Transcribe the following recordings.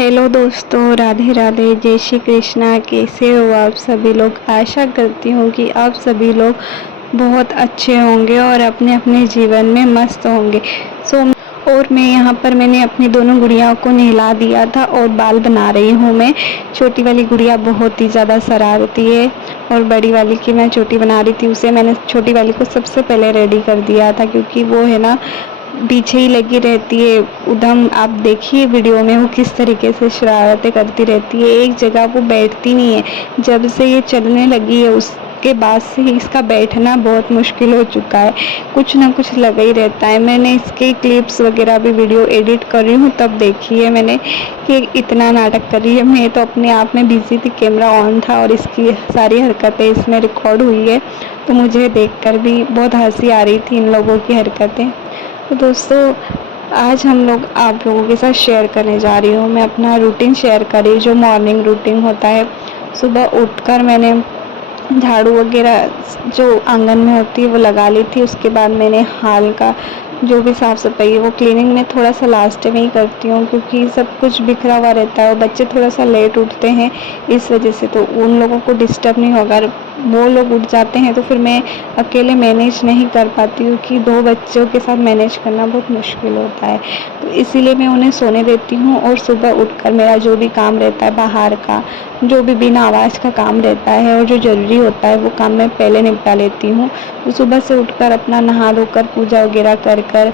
Hello दोस्तों, राधे राधे, जय श्री कृष्णा। कैसे हो आप सभी लोग? आशा करती हूँ कि आप सभी लोग बहुत अच्छे होंगे और अपने अपने जीवन में मस्त होंगे। और मैं यहाँ पर मैंने अपनी दोनों गुड़ियाओं को नहला दिया था और बाल बना रही हूँ। मैं छोटी वाली गुड़िया बहुत ही ज़्यादा शरारती है और बड़ी वाली की मैं छोटी बना रही थी, उसे मैंने छोटी वाली को सबसे पहले रेडी कर दिया था क्योंकि वो है ना पीछे ही लगी रहती है उधम। आप देखिए वीडियो में वो किस तरीके से शरारतें करती रहती है, एक जगह वो बैठती नहीं है। जब से ये चलने लगी है उसके बाद से ही इसका बैठना बहुत मुश्किल हो चुका है, कुछ ना कुछ लगा ही रहता है। मैंने इसके क्लिप्स वगैरह भी वीडियो एडिट कर रही हूँ, तब देखी है मैंने कि इतना नाटक कर रही है। मैं तो अपने आप में बिजी थी, कैमरा ऑन था और इसकी सारी हरकतें इसमें रिकॉर्ड हुई है, तो मुझे देखकर भी बहुत हंसी आ रही थी इन लोगों की हरकतें। तो दोस्तों, आज हम लोग आप लोगों के साथ शेयर करने जा रही हूँ। मैं अपना रूटीन शेयर करी, जो मॉर्निंग रूटीन होता है। सुबह उठकर मैंने झाड़ू वगैरह जो आंगन में होती है वो लगा ली थी। उसके बाद मैंने हाल का जो भी साफ़ सफाई है वो क्लीनिंग में थोड़ा सा लास्ट में ही करती हूँ क्योंकि सब कुछ बिखरा हुआ रहता है और बच्चे थोड़ा सा लेट उठते हैं, इस वजह से तो उन लोगों को डिस्टर्ब नहीं होगा। वो लोग उठ जाते हैं तो फिर मैं अकेले मैनेज नहीं कर पाती हूँ कि 2 बच्चों के साथ मैनेज करना बहुत मुश्किल होता है। तो इसीलिए मैं उन्हें सोने देती हूँ और सुबह उठकर मेरा जो भी काम रहता है बाहर का, जो भी बिना आवाज़ का काम रहता है और जो ज़रूरी होता है वो काम मैं पहले निपटा लेती हूँ। तो सुबह से उठकर अपना नहा धोकर पूजा वगैरह कर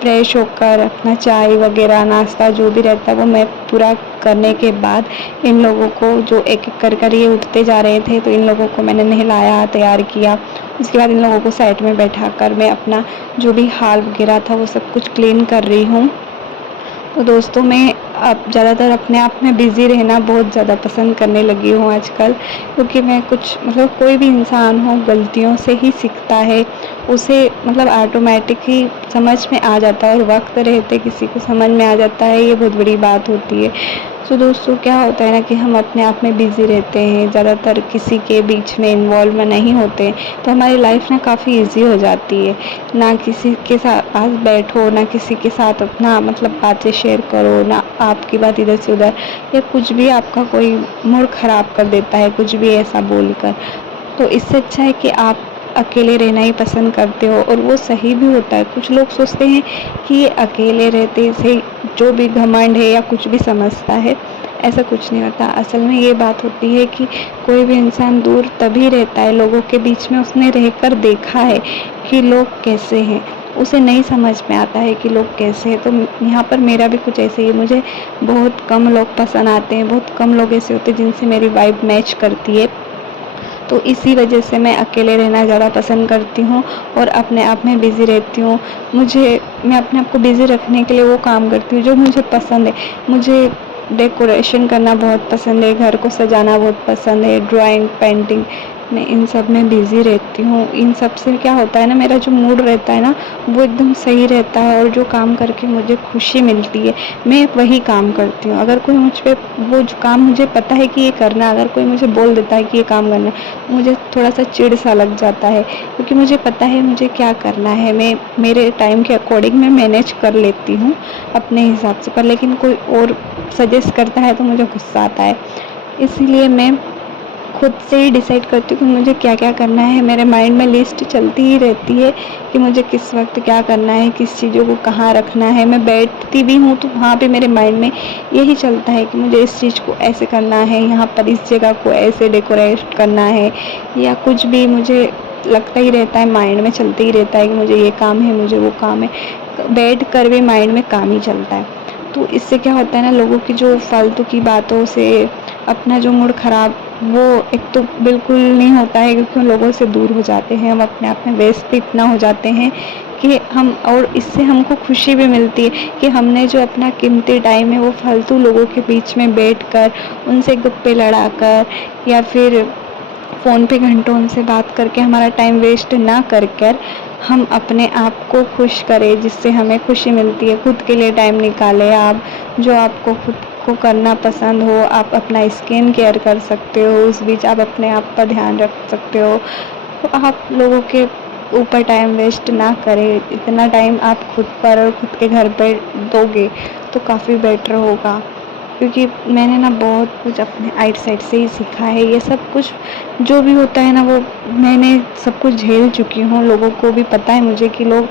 फ्रेश होकर अपना चाय वगैरह नाश्ता जो भी रहता है वो मैं पूरा करने के बाद इन लोगों को, जो एक एक कर ये उठते जा रहे थे, तो इन लोगों को मैंने नहलाया, तैयार किया। उसके बाद इन लोगों को साइड में बैठा कर मैं अपना जो भी हाल वगैरह था वो सब कुछ क्लीन कर रही हूँ। तो दोस्तों, मैं अब ज़्यादातर अपने आप में बिज़ी रहना बहुत ज़्यादा पसंद करने लगी हूँ आजकल, क्योंकि मैं कुछ कोई भी इंसान हो गलतियों से ही सीखता है, उसे ऑटोमेटिक ही समझ में आ जाता है और वक्त रहते किसी को समझ में आ जाता है, ये बहुत बड़ी बात होती है। तो दोस्तों, क्या होता है ना कि हम अपने आप में बिज़ी रहते हैं, ज़्यादातर किसी के बीच में इन्वॉल्व में नहीं होते, तो हमारी लाइफ ना काफ़ी ईजी हो जाती है। ना किसी के साथ पास बैठो, ना किसी के साथ अपना बातें शेयर करो, ना आपकी बात इधर से उधर, या कुछ भी आपका कोई मूड ख़राब कर देता है कुछ भी ऐसा बोलकर। तो इससे अच्छा है कि आप अकेले रहना ही पसंद करते हो, और वो सही भी होता है। कुछ लोग सोचते हैं कि ये अकेले रहते से जो भी घमंड है या कुछ भी समझता है, ऐसा कुछ नहीं होता। असल में ये बात होती है कि कोई भी इंसान दूर तभी रहता है लोगों के बीच में उसने रहकर देखा है कि लोग कैसे हैं, उसे नहीं समझ में आता है कि लोग कैसे हैं। तो यहाँ पर मेरा भी कुछ ऐसे ही, मुझे बहुत कम लोग पसंद आते हैं, बहुत कम लोग ऐसे होते हैं जिनसे मेरी वाइब मैच करती है। तो इसी वजह से मैं अकेले रहना ज़्यादा पसंद करती हूँ और अपने आप में बिज़ी रहती हूँ। मैं अपने आप को बिज़ी रखने के लिए वो काम करती हूँ जो मुझे पसंद है। मुझे डेकोरेशन करना बहुत पसंद है, घर को सजाना बहुत पसंद है, ड्राइंग, पेंटिंग, मैं इन सब में बिज़ी रहती हूँ। इन सब से क्या होता है ना, मेरा जो मूड रहता है ना वो एकदम सही रहता है, और जो काम करके मुझे खुशी मिलती है मैं वही काम करती हूँ। अगर कोई मुझ पे वो जो काम मुझे पता है कि ये करना है, अगर कोई मुझे बोल देता है कि ये काम करना है, मुझे थोड़ा सा चिढ़ सा लग जाता है, क्योंकि मुझे पता है मुझे क्या करना है। मैं मेरे टाइम के अकॉर्डिंग मैं मैनेज कर लेती हूँ अपने हिसाब से, पर लेकिन कोई और सजेस्ट करता है तो मुझे गुस्सा आता है। इसीलिए मैं खुद से ही डिसाइड करती हूँ कि मुझे क्या क्या करना है। मेरे माइंड में लिस्ट चलती ही रहती है कि मुझे किस वक्त क्या करना है, किस चीज़ों को कहाँ रखना है। मैं बैठती भी हूँ तो वहाँ पे मेरे माइंड में यही चलता है कि मुझे इस चीज़ को ऐसे करना है, यहाँ पर इस जगह को ऐसे डेकोरेट करना है, या कुछ भी मुझे लगता ही रहता है, माइंड में चलते ही रहता है कि मुझे ये काम है, मुझे वो काम है। बैठ कर भी माइंड में काम ही चलता है। तो इससे क्या होता है ना, लोगों की जो फालतू की बातों से अपना जो मूड ख़राब, वो एक तो बिल्कुल नहीं होता है, क्योंकि उन लोगों से दूर हो जाते हैं। हम अपने आप में व्यस्त इतना हो जाते हैं कि हम, और इससे हमको खुशी भी मिलती है कि हमने जो अपना कीमती टाइम है वो फालतू लोगों के बीच में बैठकर उनसे गप्पे लड़ाकर या फिर फ़ोन पे घंटों उनसे बात करके हमारा टाइम वेस्ट ना कर कर हम अपने आप को खुश करें, जिससे हमें खुशी मिलती है। खुद के लिए टाइम निकालें आप, जो आपको खुद को करना पसंद हो। आप अपना स्किन केयर कर सकते हो, उस बीच आप अपने आप का ध्यान रख सकते हो। तो आप लोगों के ऊपर टाइम वेस्ट ना करें, इतना टाइम आप खुद पर और खुद के घर पर दोगे तो काफ़ी बेटर होगा। क्योंकि मैंने ना बहुत कुछ अपने आइट-साइड से ही सीखा है। ये सब कुछ जो भी होता है ना, वो मैंने सब कुछ झेल चुकी हूँ। लोगों को भी पता है मुझे कि लोग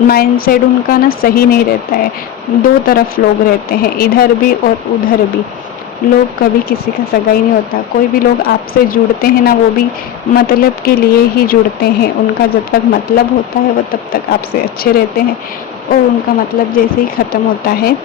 माइंडसेट उनका ना सही नहीं रहता है। 2 तरफ लोग रहते हैं, इधर भी और उधर भी। लोग कभी किसी का सगा ही नहीं होता। कोई भी लोग आपसे जुड़ते हैं ना, वो भी मतलब के लिए ही जुड़ते हैं। उनका जब तक मतलब होता है वो तब तक आपसे अच्छे रहते हैं, और उनका मतलब जैसे ही ख़त्म होता है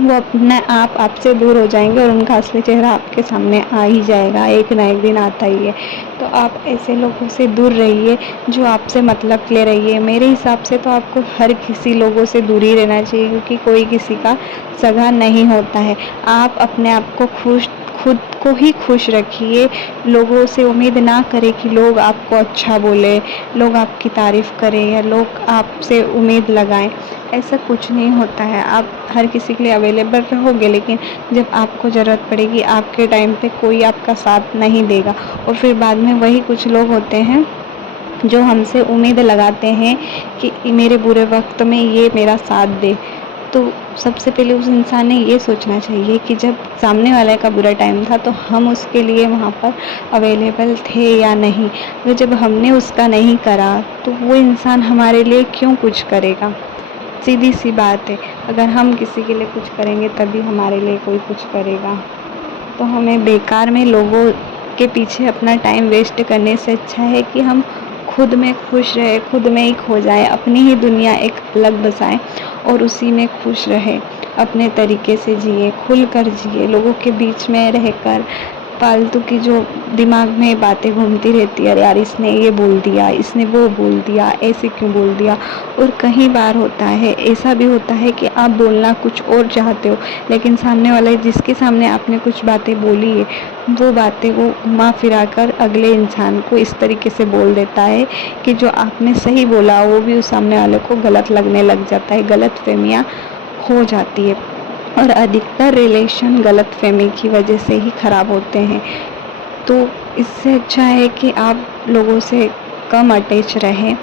वो अपने आप आपसे दूर हो जाएंगे और उनका असली चेहरा आपके सामने आ ही जाएगा। एक ना एक दिन आता ही है। तो आप ऐसे लोगों से दूर रहिए जो आपसे मतलब ले रही है। मेरे हिसाब से तो आपको हर किसी लोगों से दूर ही रहना चाहिए, क्योंकि कोई किसी का सगा नहीं होता है। आप अपने आप को खुद को ही खुश रखिए। लोगों से उम्मीद ना करें कि लोग आपको अच्छा बोले, लोग आपकी तारीफ़ करें या लोग आपसे उम्मीद लगाएं। ऐसा कुछ नहीं होता है। आप हर किसी के लिए अवेलेबल रहोगे, लेकिन जब आपको ज़रूरत पड़ेगी आपके टाइम पे कोई आपका साथ नहीं देगा। और फिर बाद में वही कुछ लोग होते हैं जो हमसे उम्मीद लगाते हैं कि मेरे बुरे वक्त में ये मेरा साथ दे। तो सबसे पहले उस इंसान ने ये सोचना चाहिए कि जब सामने वाले का बुरा टाइम था तो हम उसके लिए वहाँ पर अवेलेबल थे या नहीं। अगर जब हमने उसका नहीं करा तो वो इंसान हमारे लिए क्यों कुछ करेगा। सीधी सी बात है, अगर हम किसी के लिए कुछ करेंगे तभी हमारे लिए कोई कुछ करेगा। तो हमें बेकार में लोगों के पीछे अपना टाइम वेस्ट करने से अच्छा है कि हम खुद में खुश रहे, खुद में ही खो जाएं, अपनी ही दुनिया एक अलग बसाएं और उसी में खुश रहें। अपने तरीके से जिए, खुल कर जिए। लोगों के बीच में रहकर फालतू की जो दिमाग में बातें घूमती रहती है, अरे यार इसने ये बोल दिया, इसने वो बोल दिया, ऐसे क्यों बोल दिया। और कई बार होता है, ऐसा भी होता है कि आप बोलना कुछ और चाहते हो, लेकिन सामने वाले जिसके सामने आपने कुछ बातें बोली है वो बातें वो घुमा फिरा कर अगले इंसान को इस तरीके से बोल देता है कि जो आपने सही बोला वो भी उस सामने वाले को गलत लगने लग जाता है। गलतफहमियाँ हो जाती है और अधिकतर रिलेशन गलतफहमी की वजह से ही ख़राब होते हैं। तो इससे अच्छा है कि आप लोगों से कम अटैच रहें।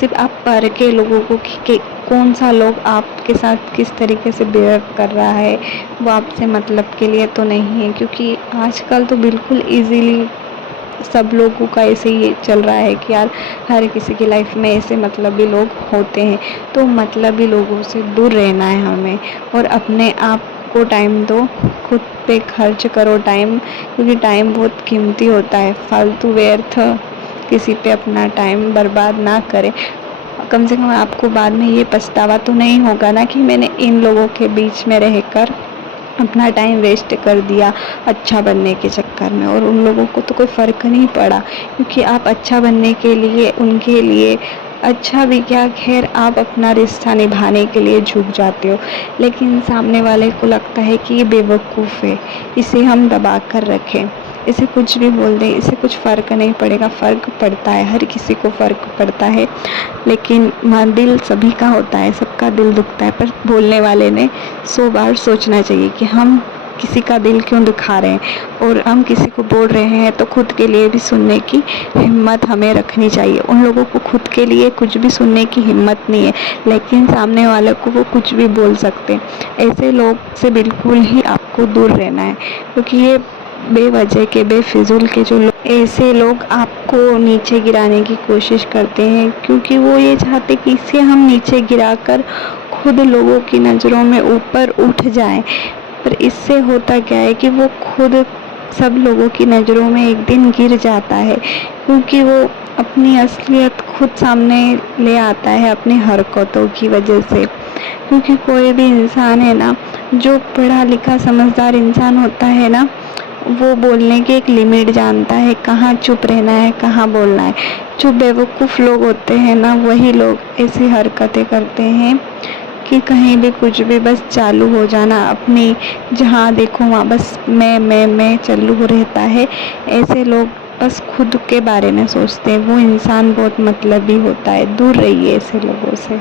सिर्फ आप परखें लोगों को कि कौन सा लोग आपके साथ किस तरीके से बिहेव कर रहा है, वो आपसे मतलब के लिए तो नहीं है। क्योंकि आजकल तो बिल्कुल ईज़िली सब लोगों का ऐसे ही चल रहा है कि यार हर किसी की लाइफ में ऐसे मतलबी लोग होते हैं। तो मतलबी लोगों से दूर रहना है हमें और अपने आप को टाइम दो, खुद पे खर्च करो टाइम, क्योंकि टाइम बहुत कीमती होता है। फालतू व्यर्थ किसी पे अपना टाइम बर्बाद ना करें। कम से कम आपको बाद में ये पछतावा तो नहीं होगा ना कि मैंने इन लोगों के बीच में रहकर अपना टाइम वेस्ट कर दिया अच्छा बनने के चक्कर में। और उन लोगों को तो कोई फ़र्क नहीं पड़ा, क्योंकि आप अच्छा बनने के लिए उनके लिए अच्छा भी क्या, खैर आप अपना रिश्ता निभाने के लिए झुक जाते हो। लेकिन सामने वाले को लगता है कि ये बेवकूफ़ है, इसे हम दबा कर रखें, इसे कुछ भी बोल दें, इसे कुछ फ़र्क नहीं पड़ेगा। फ़र्क पड़ता है, हर किसी को फ़र्क पड़ता है, लेकिन दिल सभी का होता है, सबका दिल दुखता है। पर बोलने वाले ने 100 बार सोचना चाहिए कि हम किसी का दिल क्यों दुखा रहे हैं, और हम किसी को बोल रहे हैं तो खुद के लिए भी सुनने की हिम्मत हमें रखनी चाहिए। उन लोगों को खुद के लिए कुछ भी सुनने की हिम्मत नहीं है, लेकिन सामने वाले को वो कुछ भी बोल सकते हैं। ऐसे लोग से बिल्कुल ही आपको दूर रहना है, क्योंकि ये बेवजह के बेफिजूल के जो लोग, ऐसे लोग आपको नीचे गिराने की कोशिश करते हैं, क्योंकि वो ये चाहते कि इसे हम नीचे गिराकर खुद लोगों की नज़रों में ऊपर उठ जाएं। पर इससे होता क्या है कि वो खुद सब लोगों की नज़रों में एक दिन गिर जाता है, क्योंकि वो अपनी असलियत खुद सामने ले आता है अपनी हरकतों की वजह से। क्योंकि कोई भी इंसान है ना, जो पढ़ा लिखा समझदार इंसान होता है ना, वो बोलने की एक लिमिट जानता है, कहाँ चुप रहना है, कहाँ बोलना है। जो बेवकूफ़ लोग होते हैं ना, वही लोग ऐसी हरकतें करते हैं कि कहीं भी कुछ भी बस चालू हो जाना, अपनी जहाँ देखो वहाँ बस मैं चालू रहता है। ऐसे लोग बस खुद के बारे में सोचते हैं, वो इंसान बहुत मतलबी होता है। दूर रहिए ऐसे लोगों से।